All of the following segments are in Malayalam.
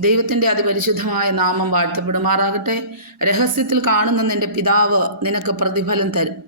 ദൈവത്തിന്റെ അതിപരിശുദ്ധമായ നാമം വാഴ്ത്തപ്പെടുമാറാകട്ടെ. രഹസ്യത്തിൽ കാണുന്ന നിന്റെ പിതാവ് നിനക്ക് പ്രതിഫലം തരും.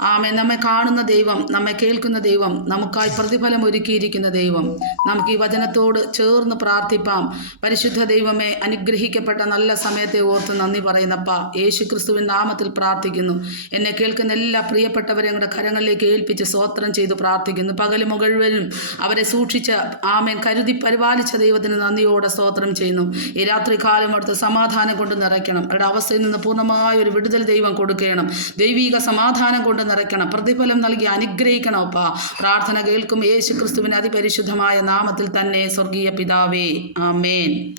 ആമേ നമ്മെ കാണുന്ന ദൈവം നമ്മെ കേൾക്കുന്ന ദൈവം നമുക്കായി പ്രതിഫലം ഒരുക്കിയിരിക്കുന്ന ദൈവം. നമുക്ക് ഈ വചനത്തോട് ചേർന്ന് പ്രാർത്ഥിപ്പാം. പരിശുദ്ധ ദൈവമേ അനുഗ്രഹിക്കപ്പെട്ട നല്ല സമയത്തെ ഓർത്ത് നന്ദി പറയുന്നപ്പ. യേശു ക്രിസ്തുവിൻ നാമത്തിൽ പ്രാർത്ഥിക്കുന്നു. എന്നെ കേൾക്കുന്ന എല്ലാ പ്രിയപ്പെട്ടവരെ ഞങ്ങളുടെ കരങ്ങളിലേക്ക് ഏൽപ്പിച്ച് സ്വോത്രം ചെയ്ത് പ്രാർത്ഥിക്കുന്നു. പകൽ മുഴുവനും അവരെ സൂക്ഷിച്ച ആമേൻ. കരുതി പരിപാലിച്ച ദൈവത്തിന് നന്ദിയോടെ സ്തോത്രം ചെയ്യുന്നു. ഈ രാത്രി കാലം അടുത്ത് സമാധാനം കൊണ്ട് നിറയ്ക്കണം. അവരുടെ അവസ്ഥയിൽ നിന്ന് പൂർണമായ ഒരു വിടുതൽ ദൈവം കൊടുക്കണം. ദൈവിക സമാധാനം കൊണ്ട് നിറയ്ക്കണം. പ്രതിഫലം നൽകി അനുഗ്രഹിക്കണം അപ്പാ. പ്രാർത്ഥന കേൾക്കും യേശു ക്രിസ്തുവിന് അതിപരിശുദ്ധമായ നാമത്തിൽ തന്നെ സ്വർഗീയ പിതാവേ. ആമേൻ.